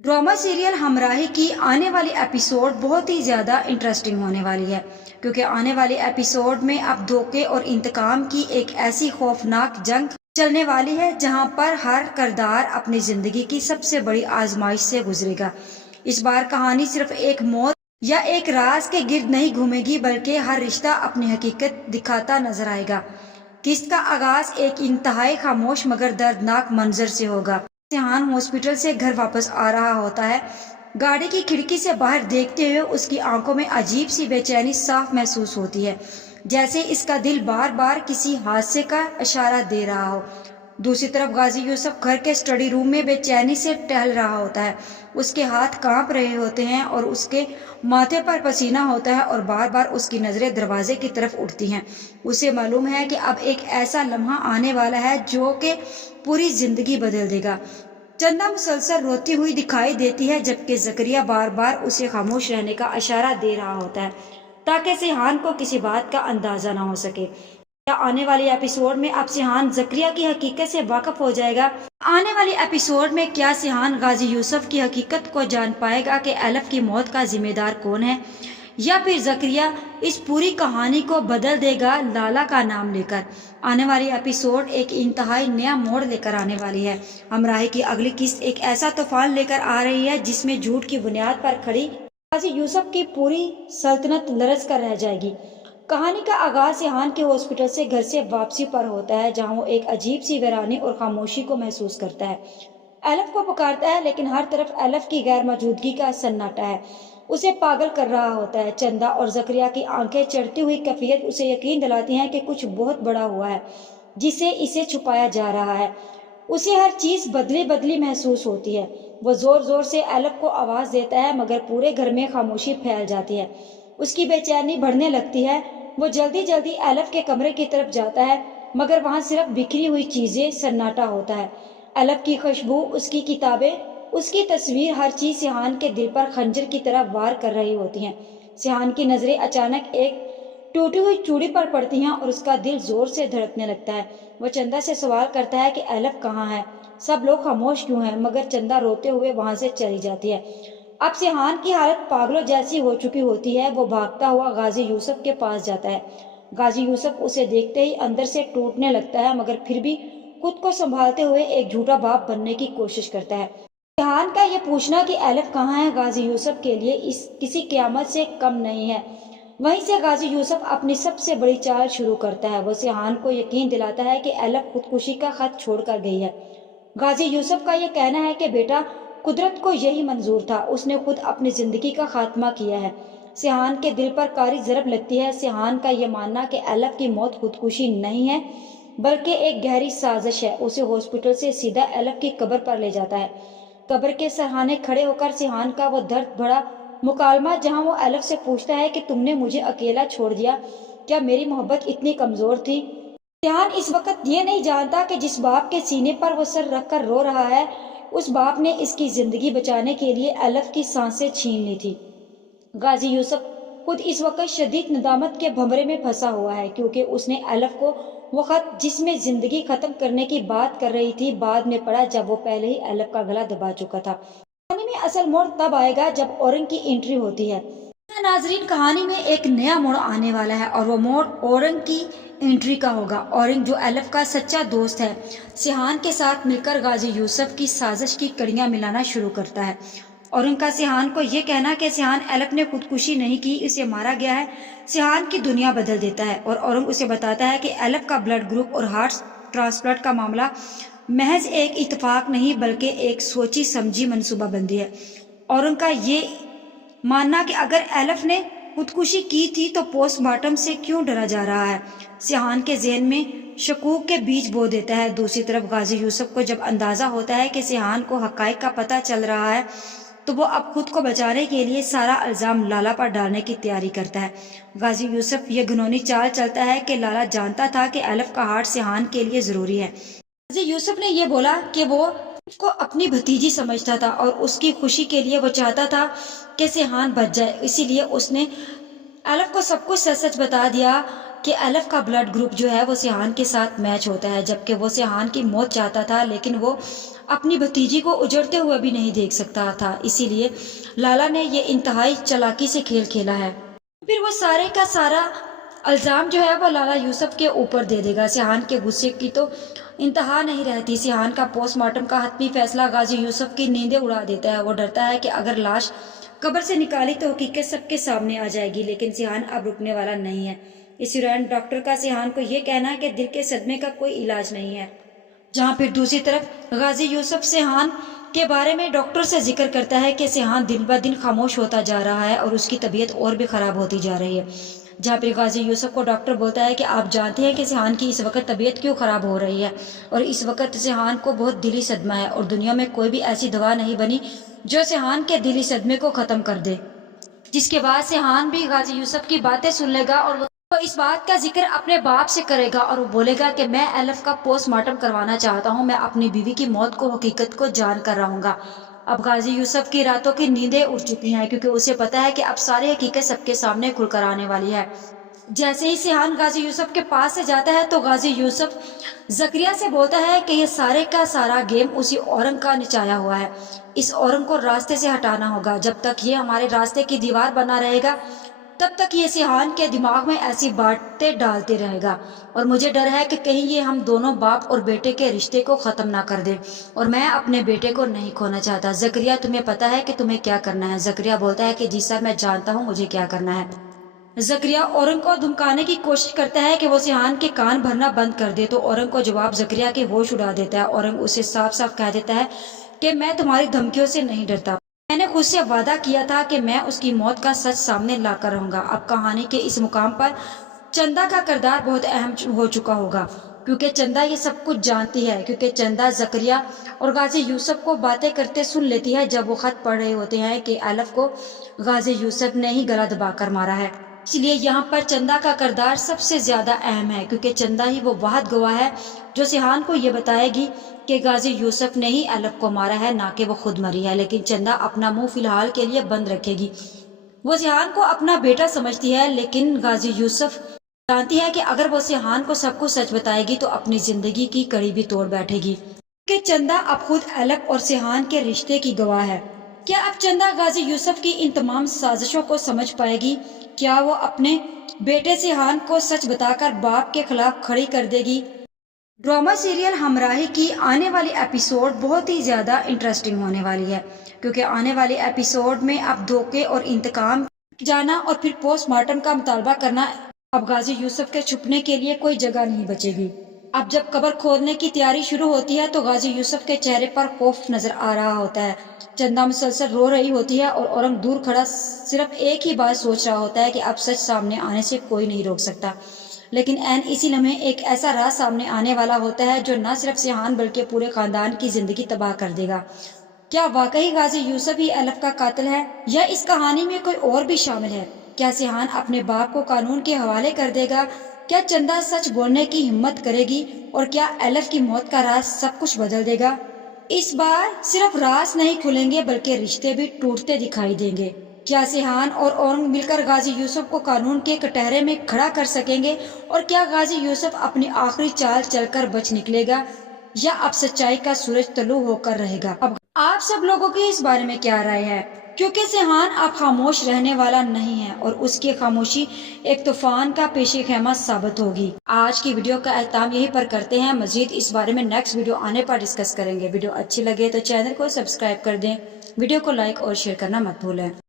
Drama serial हमराही की आने वाली एपिसोड बहुत ही ज़्यादा इंटरेस्टिंग होने वाली है, क्योंकि आने वाली एपिसोड में अब धोखे और इंतकाम की एक ऐसी खौफनाक जंग चलने वाली है जहां पर हर किरदार अपनी ज़िंदगी की सबसे बड़ी आजमाइश से गुजरेगा। इस बार कहानी सिर्फ एक मौत या एक राज के गिर्द नहीं घूमेगी, बल्कि हर रिश्ता अपनी हकीकत दिखाता नजर आएगा। किस्त का आगाज एक इंतहाई खामोश मगर दर्दनाक मंजर से होगा। सिहान हॉस्पिटल से घर वापस आ रहा होता है। गाड़ी की खिड़की से बाहर देखते हुए उसकी आंखों में अजीब सी बेचैनी साफ महसूस होती है, जैसे इसका दिल बार बार किसी हादसे का इशारा दे रहा हो। दूसरी तरफ गाजी यूसुफ घर के स्टडी रूम में बेचैनी से टहल रहा होता है। उसके हाथ कांप रहे होते हैं और उसके माथे पर पसीना होता है और बार बार उसकी नजरें दरवाजे की तरफ उठती हैं। उसे मालूम है कि अब एक ऐसा लम्हा आने वाला है जो कि पूरी जिंदगी बदल देगा। चंदा मुसलसल रोती हुई दिखाई देती है, जबकि जकरिया बार बार उसे खामोश रहने का इशारा दे रहा होता है ताकि सिहान को किसी बात का अंदाजा ना हो सके। क्या आने वाली एपिसोड में अब सिहान जकरिया की हकीकत से वाकिफ हो जाएगा? आने वाली एपिसोड में क्या सिहान गाजी यूसुफ की हकीकत को जान पाएगा कि एलफ की मौत का जिम्मेदार कौन है, या फिर जकरिया इस पूरी कहानी को बदल देगा लाला का नाम लेकर? आने वाली एपिसोड एक इंतहाई नया मोड़ लेकर आने वाली है। हमराही की अगली किस्त एक ऐसा तूफान लेकर आ रही है जिसमें झूठ की बुनियाद पर खड़ी गाजी यूसुफ की पूरी सल्तनत लरज कर रह जाएगी। कहानी का आगाज सिहान के हॉस्पिटल से घर से वापसी पर होता है, जहां वो एक अजीब सी वीरानी और खामोशी को महसूस करता है। एलफ को पुकारता है, लेकिन हर तरफ एलफ की गैर मौजूदगी का सन्नाटा है। उसे पागल कर रहा होता है। चंदा और जकरिया की आंखें चढ़ती हुई कैफियत उसे यकीन दिलाती हैं कि कुछ बहुत बड़ा हुआ है जिसे इसे छुपाया जा रहा है। उसे हर चीज बदली बदली महसूस होती है। वो जोर जोर से एलफ को आवाज देता है, मगर पूरे घर में खामोशी फैल जाती है। उसकी बेचैनी बढ़ने लगती है। वो जल्दी जल्दी एलफ के कमरे की तरफ जाता है, मगर वहां सिर्फ बिखरी हुई चीजें, सन्नाटा होता है। एलफ की खुशबू, उसकी किताबें, उसकी तस्वीर, हर चीज सिहान के दिल पर खंजर की तरह वार कर रही होती हैं। सिहान की नजरें अचानक एक टूटी हुई चूड़ी पर पड़ती हैं और उसका दिल जोर से धड़कने लगता है। वह चंदा से सवाल करता है कि एलफ कहाँ है, सब लोग खामोश क्यों हैं, मगर चंदा रोते हुए वहां से चली जाती है। अब सिहान की हालत पागलों जैसी हो चुकी होती है। वो भागता हुआ गाजी यूसुफ के पास जाता है। गाजी यूसुफ उसे देखते ही अंदर से टूटने लगता है, मगर फिर भी खुद को संभालते हुए एक झूठा बाप बनने की कोशिश करता है। सिहान का ये पूछना कि एलफ कहाँ है गाजी यूसुफ के लिए इस किसी क़यामत से कम नहीं है। वहीं से गाजी यूसुफ अपनी सबसे बड़ी चाल शुरू करता है। वो सिहान को यकीन दिलाता है कि एलफ खुदकुशी का खत छोड़कर गई है। गाजी यूसुफ का यह कहना है कि बेटा, कुदरत को यही मंजूर था, उसने खुद अपनी जिंदगी का खात्मा किया है। सिहान के दिल पर कारी ज़रब लगती है। सिहान का यह मानना कि एलफ की मौत खुदकुशी नहीं है, बल्कि एक गहरी साजिश है, उसे हॉस्पिटल से सीधा एलफ की कब्र पर ले जाता है। कब्र के सरहाने खड़े होकर सिहान का वो दर्द भरा मुकालमा, जहां वो एलफ से पूछता है कि तुमने मुझे अकेला छोड़ दिया, क्या मेरी मोहब्बत इतनी कमजोर थी? सिहान इस वक्त ये नहीं जानता कि जिस बाप के सीने पर वो सर रखकर रो रहा है, उस बाप ने इसकी जिंदगी बचाने के लिए एलफ की सांसें छीन ली थी। गाजी यूसुफ खुद इस वक्त शदीद नदामत के भंवरे में फंसा हुआ है, क्योंकि उसने एलफ को वो खत जिसमें जिंदगी खत्म करने की बात कर रही थी बाद में पढ़ा, जब वो पहले ही एलफ का गला दबा चुका था। कहानी में असल मोड़ तब आएगा जब औरंग की एंट्री होती है। नाजरीन, कहानी में एक नया मोड़ आने वाला है और वो मोड़ औरंग की एंट्री का होगा। औरंग, जो एलफ का सच्चा दोस्त है, सिहान के साथ मिलकर गाजी यूसुफ की साजिश की कड़ियां मिलाना शुरू करता है। औरंग का सिहान को यह कहना कि सिहान एलफ ने खुदकुशी नहीं की, इसे मारा गया है, सिहान की दुनिया बदल देता है। और औरंग उसे बताता है कि एलफ का ब्लड ग्रुप और हार्ट ट्रांसप्लांट का मामला महज एक इत्तेफाक नहीं, बल्कि एक सोची समझी मंसूबाबंदी है। औरंग का ये मानना कि अगर एलफ ने खुदकुशी की थी तो पोस्टमार्टम से क्यों डरा जा रहा है, सिहान के ज़हन में शकूक के बीज बो देता है। दूसरी तरफ गाजी यूसुफ को जब अंदाजा होता है कि सिहान को हकाइक का पता चल रहा है, तो वो अब खुद को बचाने के लिए सारा इल्जाम लाला पर डालने की तैयारी करता है। गाजी यूसुफ ये घिनौनी चाल चलता है कि लाला जानता था कि एलफ का हार्ट सिहान के लिए जरूरी है। गाजी यूसुफ ने यह बोला कि वो को अपनी भतीजी समझता था और उसकी खुशी के लिए वो चाहता था कि सिहान बच जाए, इसीलिए उसने एलफ को सब कुछ सच सच बता दिया کہ الف کا بلڈ گروپ جو ہے وہ سیحان کے ساتھ میچ ہوتا ہے، جبکہ وہ سیحان کی موت چاہتا تھا لیکن وہ اپنی بھتیجی کو اجڑتے ہوئے بھی نہیں دیکھ سکتا تھا، اسی لیے لالا نے یہ انتہائی چالاکی سے کھیل کھیلا ہے۔ پھر وہ سارے کا سارا الزام جو ہے وہ لالا یوسف کے اوپر دے دے گا۔ سیحان کے غصے کی تو انتہا نہیں رہتی۔ سیحان کا پوسٹ مارٹم کا حتمی فیصلہ غازی یوسف کی نیندیں اڑا دیتا ہے۔ وہ ڈرتا ہے کہ اگر لاش قبر سے نکالی تو حقیقت سب کے سامنے آ جائے گی، لیکن سیحان اب رکنے والا نہیں ہے۔ اس یورین ڈاکٹر کا سیحان کو یہ کہنا ہے کہ دل کے صدمے کا کوئی علاج نہیں ہے، جہاں پھر دوسری طرف غازی یوسف سیحان کے بارے میں ڈاکٹر سے ذکر کرتا ہے کہ سیحان دن بہ دن خاموش ہوتا جا رہا ہے اور اس کی طبیعت اور بھی خراب ہوتی جا رہی ہے، جہاں پھر غازی یوسف کو ڈاکٹر بولتا ہے کہ آپ جانتے ہیں کہ سیحان کی اس وقت طبیعت کیوں خراب ہو رہی ہے، اور اس وقت سیحان کو بہت دلی صدمہ ہے اور دنیا میں کوئی بھی ایسی دوا نہیں بنی جو سیحان کے دلی صدمے کو ختم کر دے۔ جس کے بعد سیحان بھی غازی یوسف کی باتیں سن لے گا اور وہ اس بات کا ذکر اپنے باپ سے کرے گا اور وہ بولے گا کہ میں الف کا پوسٹ مارٹم کروانا چاہتا ہوں، میں اپنی بیوی کی موت کو حقیقت کو جان کر رہوں گا۔ اب غازی یوسف کی راتوں کی نیندیں اڑ چکی ہیں کیونکہ اسے پتا ہے کہ اب ساری حقیقت سب کے سامنے کھل کر آنے والی ہے۔ جیسے ہی سیحان غازی یوسف کے پاس سے جاتا ہے تو غازی یوسف زکریا سے بولتا ہے کہ یہ سارے کا سارا گیم اسی اورنگ کا نچایا ہوا ہے، اس اورنگ کو راستے سے ہٹانا ہوگا۔ جب تک یہ ہمارے راستے کی دیوار بنا رہے گا تب تک یہ سیحان کے دماغ میں ایسی باتیں ڈالتے رہے گا، اور مجھے ڈر ہے کہ کہیں یہ ہم دونوں باپ اور بیٹے کے رشتے کو ختم نہ کر دے، اور میں اپنے بیٹے کو نہیں کھونا چاہتا۔ زکریا تمہیں پتا ہے کہ تمہیں کیا کرنا ہے؟ زکریا بولتا ہے کہ جی سر میں جانتا ہوں مجھے کیا کرنا ہے۔ زکریا اورنگ کو دھمکانے کی کوشش کرتا ہے کہ وہ سیحان کے کان بھرنا بند کر دے، تو اورنگ کو جواب زکریا کے ہوش اڑا دیتا ہے۔ اورنگ اسے صاف صاف کہہ دیتا ہے کہ میں تمہاری دھمکیوں سے نہیں ڈرتا، میں نے خود سے وعدہ کیا تھا کہ میں اس کی موت کا سچ سامنے لا کر رہوں گا۔ اب کہانی کے اس مقام پر چندا کا کردار بہت اہم ہو چکا ہوگا، کیونکہ چندا یہ سب کچھ جانتی ہے، کیونکہ چندا زکریا اور غازی یوسف کو باتیں کرتے سن لیتی ہے جب وہ خط پڑھ رہے ہوتے ہیں کہ الف کو غازی یوسف نے ہی گلا دبا کر مارا ہے۔ اس لیے یہاں پر چندا کا کردار سب سے زیادہ اہم ہے، کیونکہ چندا ہی وہ واحد گواہ ہے جو سیحان کو یہ بتائے گی کہ غازی یوسف نے ہی الف کو مارا ہے، نہ کہ وہ خود مری ہے۔ لیکن چندا اپنا منہ فی الحال کے لیے بند رکھے گی۔ وہ سیحان کو اپنا بیٹا سمجھتی ہے، لیکن غازی یوسف جانتی ہے کہ اگر وہ سیحان کو سب کچھ سچ بتائے گی تو اپنی زندگی کی کڑی بھی توڑ بیٹھے گی، کہ چندا اب خود الف اور سیحان کے رشتے کی گواہ ہے۔ کیا اب چندا غازی یوسف کی ان تمام سازشوں کو سمجھ پائے گی؟ کیا وہ اپنے بیٹے سیحان کو سچ بتا کر باپ کے خلاف کھڑی کر دے گی؟ ڈرامہ سیریل ہمراہی کی آنے والی ایپیسوڈ بہت ہی زیادہ انٹرسٹنگ ہونے والی ہے، کیونکہ آنے والی ایپیسوڈ میں اب دھوکے اور انتقام جانا اور پھر پوسٹ مارٹم کا مطالبہ کرنا، اب غازی یوسف کے چھپنے کے لیے کوئی جگہ نہیں بچے گی۔ اب جب قبر کھودنے کی تیاری شروع ہوتی ہے تو غازی یوسف کے چہرے پر خوف نظر آ رہا ہوتا ہے۔ چندا مسلسل رو رہی ہوتی ہے اور اورنگ دور کھڑا صرف ایک ہی بات سوچ رہا ہوتا ہے کہ اب سچ سامنے آنے سے کوئی نہیں روک سکتا۔ لیکن عین اسی لمحے ایک ایسا راز سامنے آنے والا ہوتا ہے جو نہ صرف سیحان بلکہ پورے خاندان کی زندگی تباہ کر دے گا۔ کیا واقعی غازی یوسف ہی الف کا قاتل ہے یا اس کہانی میں کوئی اور بھی شامل ہے؟ کیا سیحان اپنے باپ کو قانون کے حوالے کر دے گا؟ کیا چندا سچ بولنے کی ہمت کرے گی؟ اور کیا الف کی موت کا راز سب کچھ بدل دے گا؟ اس بار صرف راز نہیں کھلیں گے بلکہ رشتے بھی ٹوٹتے دکھائی دیں گے۔ کیا سیحان اور اورنگ مل کر غازی یوسف کو قانون کے کٹہرے میں کھڑا کر سکیں گے؟ اور کیا غازی یوسف اپنی آخری چال چل کر بچ نکلے گا یا اب سچائی کا سورج طلوع ہو کر رہے گا؟ اب آپ سب لوگوں کی اس بارے میں کیا رائے ہے؟ کیونکہ سیحان اب خاموش رہنے والا نہیں ہے اور اس کی خاموشی ایک طوفان کا پیش خیمہ ثابت ہوگی۔ آج کی ویڈیو کا اختتام یہیں پر کرتے ہیں، مزید اس بارے میں نیکسٹ ویڈیو آنے پر ڈسکس کریں گے۔ ویڈیو اچھی لگے تو چینل کو سبسکرائب کر دیں، ویڈیو کو لائک اور شیئر کرنا مت بھولیں۔